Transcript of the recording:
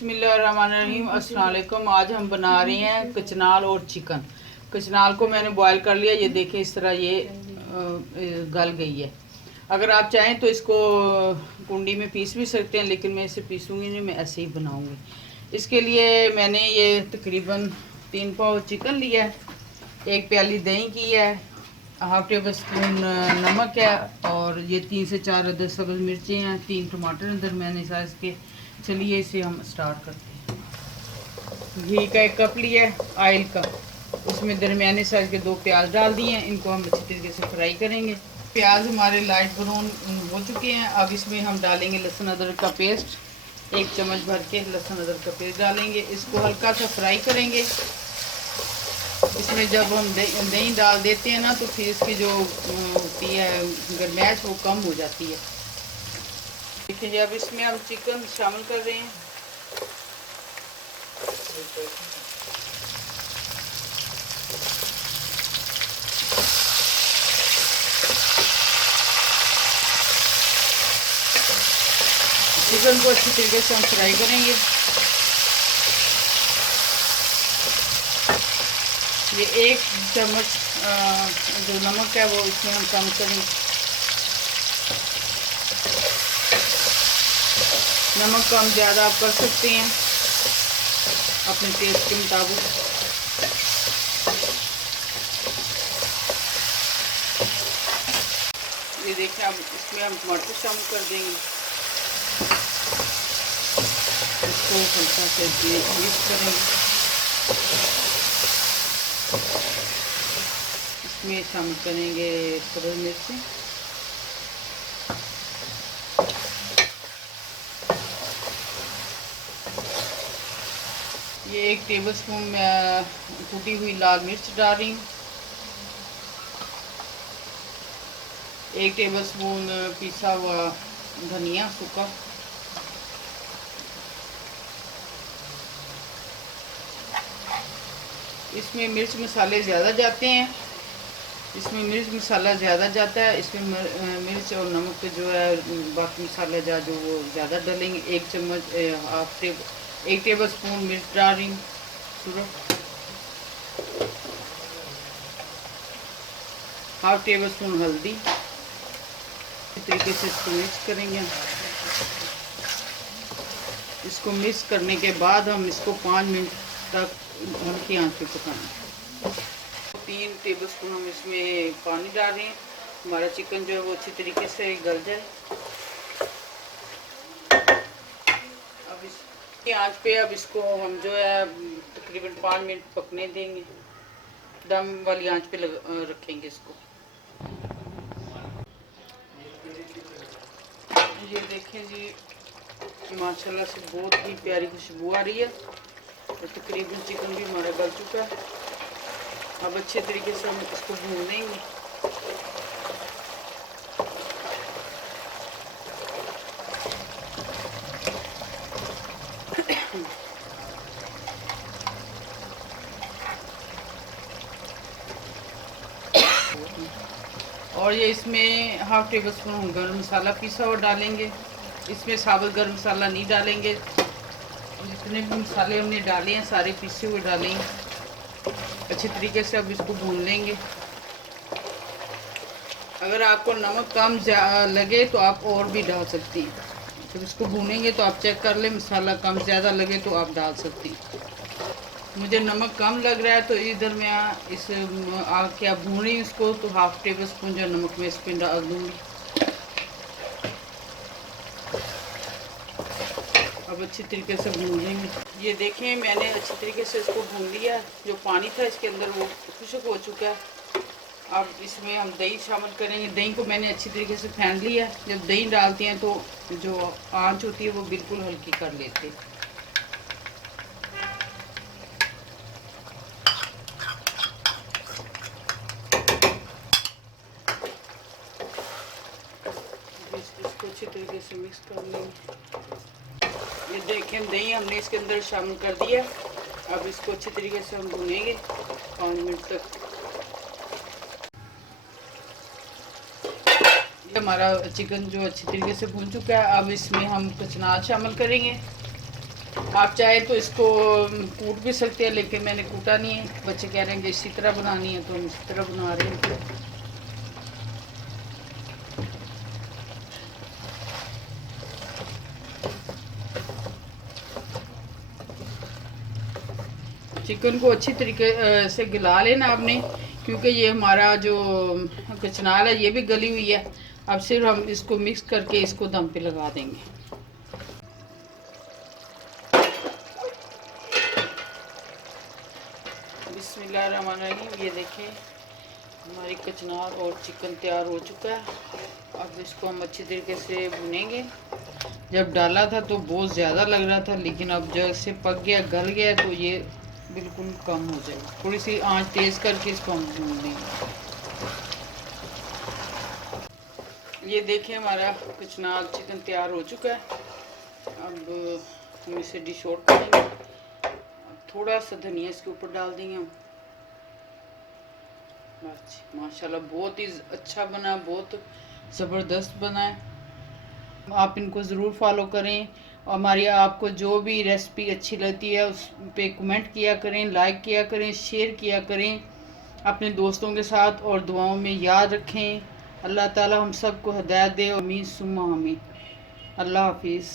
बिस्मिल्लाहिर्रहमानिर्रहीम। अस्सलाम वालेकुम। आज हम बना रहे हैं कचनाल और चिकन। कचनाल को मैंने बॉईल कर लिया, ये देखें इस तरह ये गल गई है। अगर आप चाहें तो इसको कुंडी में पीस भी सकते हैं, लेकिन मैं इसे पीसूँगी नहीं, मैं ऐसे ही बनाऊँगी। इसके लिए मैंने ये तकरीबन 3 पाव चिकन लिया है, 1 प्याली दही की है, हाफ टेबल स्पून नमक है, और ये 3 से 4 अदद सब्ज़ मिर्चें हैं, 3 टमाटर दरमियाने साइज़ के। चलिए इसे हम स्टार्ट करते हैं। घी का 1 कप लिया है, ऑयल का, उसमें दरमियाने साइज़ के 2 प्याज डाल दिए हैं। इनको हम अच्छी तरीके से फ्राई करेंगे। प्याज हमारे लाइट ब्राउन हो चुके हैं। अब इसमें हम डालेंगे लहसुन अदरक का पेस्ट, 1 चम्मच भर के लहसुन अदरक का पेस्ट डालेंगे। इसको हल्का सा फ्राई करेंगे। इसमें जब हम दही डाल देते हैं ना, तो फिर इसकी जो होती है गरमैश वो कम हो जाती है। देखिए अब इसमें हम चिकन शामिल कर रहे हैं। चिकन को अच्छी तरीके से हम फ्राई करेंगे। ये 1 चम्मच जो नमक है वो इसमें हम कम करेंगे। नमक कम ज़्यादा आप कर सकते हैं अपने टेस्ट के मुताबिक। ये देखिए अब इसमें हम टमाटर शामिल कर देंगे। इसको हल्का से मिक्स करेंगे। इसमें शामिल करेंगे सब्ज़ मिर्ची, ये 1 टेबल स्पून कुटी हुई लाल मिर्च डाल रही हूँ, 1 टेबल स्पून पिसा हुआ धनिया सूखा, इसमें मिर्च मसाले ज़्यादा जाते हैं, इसमें मिर्च मसाला ज़्यादा जाता है। इसमें मिर्च और नमक जो है बाकी मसाला जो वो ज़्यादा डालेंगे। 1 चम्मच 1 टेबल स्पून मिर्च डाल रही हूँ, हाफ टेबल स्पून हल्दी। इस तरीके से इसको मिक्स करेंगे। इसको मिक्स करने के बाद हम इसको 5 मिनट तक हल्की आंच पे पकाएंगे। 3 टेबल स्पून हम इसमें पानी डाल रहे हैं, हमारा चिकन जो है वो अच्छी तरीके से गल जाए। अब इसकी आंच पे अब इसको हम जो है तकरीबन 5 मिनट पकने देंगे। दम वाली आंच पे रखेंगे इसको। ये देखें जी, माशाल्लाह से बहुत ही प्यारी खुशबू आ रही है और तकरीबन चिकन भी हमारा गल चुका है। अब अच्छे तरीके से हम इसको भून लेंगे। और ये इसमें हाफ टेबल स्पून गरम मसाला पिसा हुआ डालेंगे। इसमें साबुत गरम मसाला नहीं डालेंगे, जितने भी मसाले हमने डाले हैं सारे पिसे हुए डालेंगे। अच्छे तरीके से अब इसको भून लेंगे। अगर आपको नमक कम लगे तो आप और भी डाल सकती हैं। जब इसको भूनेंगे तो आप चेक कर लें, मसाला कम ज़्यादा लगे तो आप डाल सकती हैं। मुझे नमक कम लग रहा है तो इधर मैं इस आग के आप भून रही हूँ इसको, तो हाफ टेबल स्पून जो नमक मैं इस पर डाल दूँगी। अब अच्छी तरीके से भून लेंगे। ये देखें मैंने अच्छी तरीके से इसको भून लिया। जो पानी था इसके अंदर वो खुश्क हो चुका है। अब इसमें हम दही शामिल करेंगे। दही को मैंने अच्छी तरीके से फेंट लिया। जब दही डालते हैं तो जो आंच होती है वो बिल्कुल हल्की कर लेते हैं। इसको अच्छी तरीके से मिक्स कर लेंगे। ये देखें दही हमने इसके अंदर शामिल कर दिया। अब इसको अच्छी तरीके से हम भूनेंगे 5 मिनट तक। हमारा चिकन जो अच्छी तरीके से भून चुका है। अब इसमें हम कचनाल शामिल करेंगे। आप चाहे तो इसको कूट भी सकते हैं, लेकिन मैंने कूटा नहीं है। बच्चे कह रहे हैं कि इसी तरह बनानी है, तो हम इसी तरह बना रहे हैं। चिकन को अच्छी तरीके से गला लेना आपने, क्योंकि ये हमारा जो कचनाल है ये भी गली हुई है। अब सिर्फ हम इसको मिक्स करके इसको दम पे लगा देंगे। बिस्मिल्लाहिर्रहमानिर्रहीम। ये देखें हमारी कचनाल और चिकन तैयार हो चुका है। अब इसको हम अच्छी तरीके से भुनेंगे। जब डाला था तो बहुत ज़्यादा लग रहा था, लेकिन अब जैसे पक गया, गल गया, तो ये बिल्कुल कम हो जाएगा। थोड़ी सी आंच तेज़ करके इसको हम भून देंगे। ये देखें हमारा कचनाल चिकन तैयार हो चुका है। अब हम इसे डिश आउट करेंगे। थोड़ा सा धनिया इसके ऊपर डाल देंगे हम। बस माशाल्लाह बहुत ही अच्छा बना, बहुत ज़बरदस्त बना है। आप इनको ज़रूर फॉलो करें। और हमारी आपको जो भी रेसिपी अच्छी लगती है उस पे कमेंट किया करें, लाइक किया करें, शेयर किया करें अपने दोस्तों के साथ, और दुआओं में याद रखें। अल्लाह ताला हम सबको हिदायत दे। आमीन सुम्मा आमीन। अल्लाह हाफिज़।